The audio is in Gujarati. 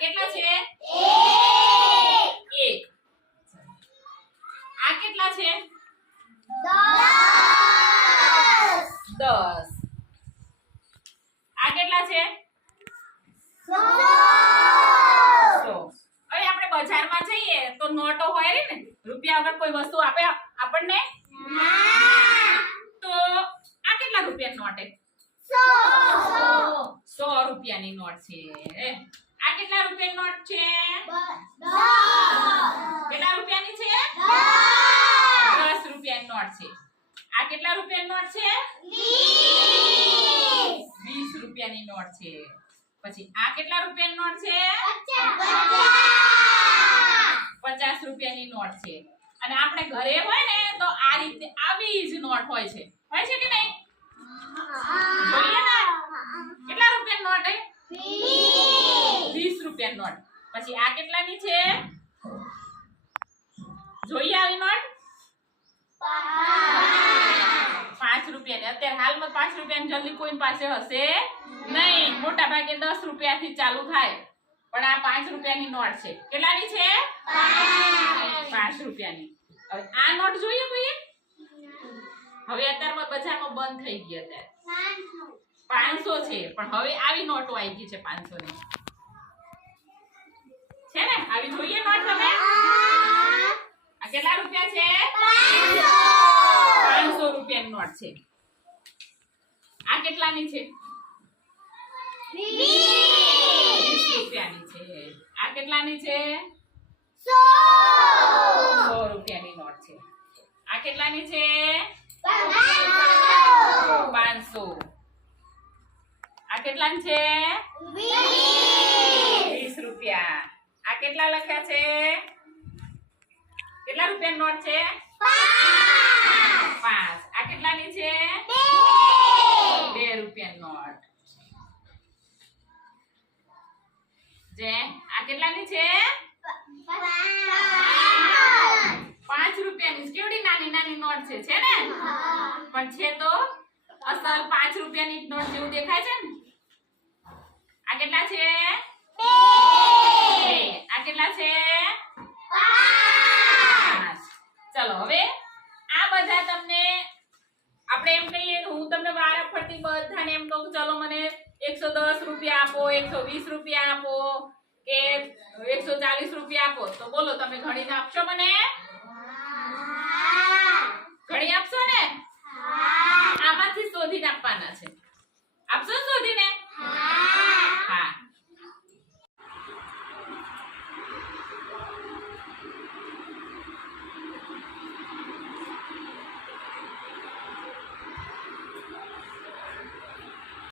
કેટલા છે? એક. આ કેટલા છે? દસ. આ કેટલા છે? હવે આપણે બજારમાં જઈએ તો નોટો હોય ને રૂપિયા વગર કોઈ વસ્તુ આપે આપણને? તો આ કેટલા રૂપિયાની નોટ છે? સો રૂપિયાની નોટ છે. આ કેટલા રૂપિયાની નોટ છે? કેટલા રૂપિયાની છે? દસ. રૂપિયાની નોટ છે. આ કેટલા રૂપિયાની નોટ છે? વીસ. રૂપિયાની નોટ છે. પછી આ કેટલા રૂપિયા નોટ છે? પચાસ રૂપિયાની નોટ છે. અને આપણે ઘરે હોય ને તો આ રીતે આવી જ નોટ હોય છે. હોય છે કે નહીં જોઈએ ને કેટલા રૂપિયાની નોટ હે વીસ રૂપિયાની નોટ. પછી આ કેટલાની છે? જોઈએ આવી નોટ? પાંચ રૂપિયાની. અત્યારે હાલમાં પાંચ રૂપિયાની જલ્દી કોઈ પાસે હશે નહીં. મોટા ભાગે દસ રૂપિયાથી ચાલુ થાય. પણ આ પાંચ રૂપિયાની નોટ છે. કેટલાની છે? પાંચ રૂપિયાની. હવે આ નોટ જોઈએ કોઈએ? હવે અત્યારમાં બજારમાં બંધ થઈ ગઈ અત્યારે. પાંચસો છે. પણ હવે આવી નોટો આવી ગઈ છે પાંચસો ની છે ને આવી જોઈએ નોટ તમે આ કેટલા રૂપિયા છે પાંચસો રૂપિયાની નોટ છે આ કેટલાની છે? વીસ રૂપિયાની છે. આ કેટલાની છે? સો રૂપિયાની નોટ છે. આ કેટલાની છે? પાંચસો. આ કેટલાની છે? વીસ રૂપિયા. આ કેટલા લખ્યા છે? કેટલા રૂપિયાની નોટ છે પાંચ આ કેટલાની છે બે રૂપિયાની નોટ જે? આ કેટલાની છે? પાંચ રૂપિયાની કેવડી નાની નાની નોટ છે છે ને? પણ છે તો અસલ પાંચ રૂપિયાની નોટ જેવું દેખાય છે ને? આ કેટલા છે. આ કેટલા છે. ચલો, હવે આ બધા તમને આપણે એમ કહીએ કે હું તમને વારા ફરતી બધાને એમ કહું, ચલો, મને એકસો દસ રૂપિયા આપો એકસો વીસ રૂપિયા આપો કે એકસો ચાલીસ રૂપિયા આપો. તો બોલો તમે ઘણી આપશો મને? ઘણી આપશો ને? આમાંથી શોધીને આપવાના છે. આપશો ને શોધીને? હા.